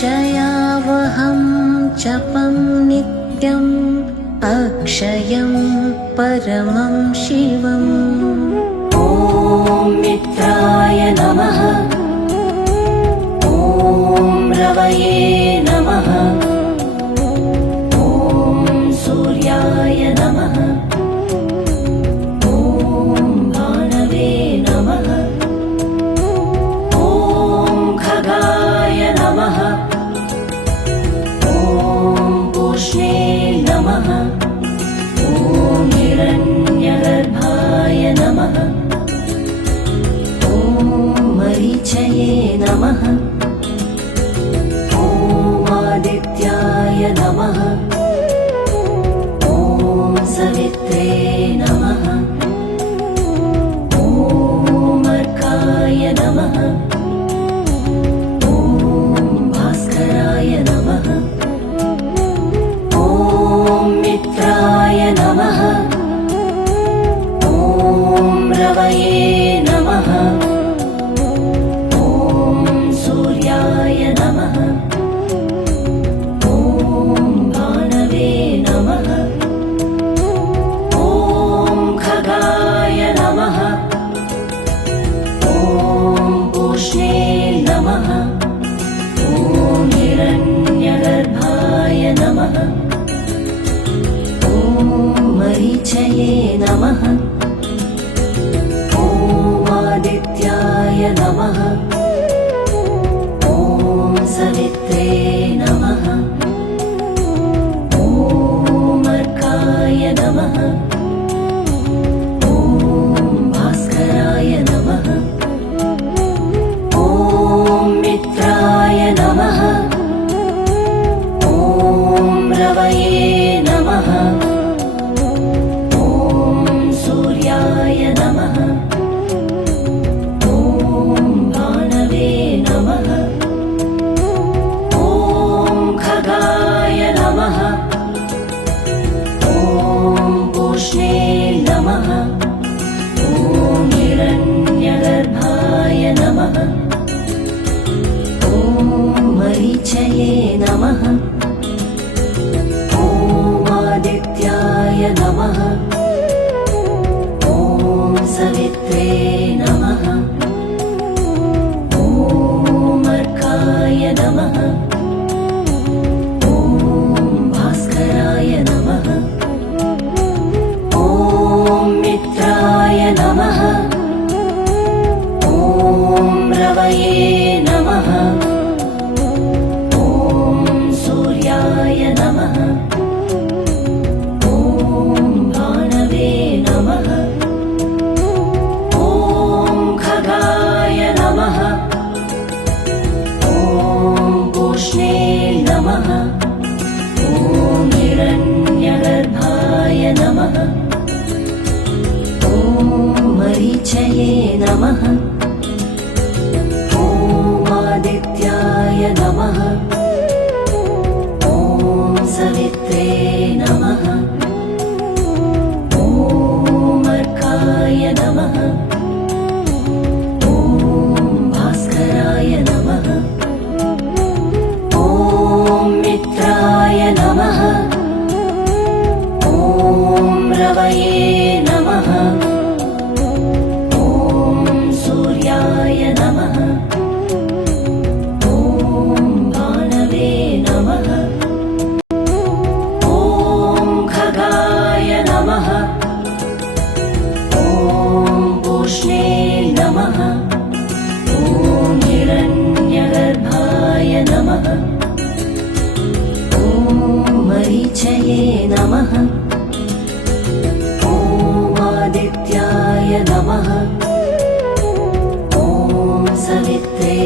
मृत्युञ्जयावहं जपं नित्यम् अक्षयं परमं शिवम्। ॐ मित्राय नमः। ॐ रवये नमः। ॐ सूर्याय नमः। ॐ भानवे नमः। ॐ खगाय नमः। ॐ पूष्णे नमः। ॐ हिरण्यगर्भाय नमः। ॐ मरीचये नमः। ॐ आदित्याय नमः। ॐ सवित्रे नमः। ॐ अर्काय नमः। ॐ भास्कराय नमः। ॐ मित्राय नमः। ॐ रवये नमः। ॐ सूर्याय नमः। ॐ भानवे नमः। ॐ खगाय नमः। ॐ पूष्णे नमः। ॐ हिरण्यगर्भाय नमः। ॐ मरीचये नमः। ॐ आदित्याय नमः। ॐ सवित्रे नमः। ॐ अर्काय नमः। ॐ भास्कराय नमः। ॐ मित्राय नमः। ॐ रवये नमः। ॐ सूर्याय नमः। ॐ भानवे नमः। ॐ खगाय नमः। ॐ पूष्णे नमः। ॐ हिरण्यगर्भाय नमः। ॐ मरीचये नमः। ॐ आदित्याय नमः। ॐ सवित्रे नमः। ॐ अर्काय नमः। ॐ भास्कराय नमः। ॐ मित्राय नमः। ॐ रवये नमः। ॐ सूर्याय नमः। ॐ भानवे नमः। ॐ खगाय नमः। ॐ पूष्णे नमः। ॐ हिरण्यगर्भाय नमः। ॐ मरीचये नमः। ॐ आदित्याय। सूर्याय नमः। ॐ सवित्रे नमः। ॐ अर्काय नमः। ॐ भास्कराय नमः। ॐ मित्राय नमः। ॐ रवये नमः। ॐ सूर्याय नमः। ॐ भानवे नमः। ॐ खगाय नमः। ॐ पूष्णे नमः। ॐ हिरण्यगर्भाय नमः। ॐ मरीचये नमः। ॐ आदित्याय नमः। ॐ सवित्रे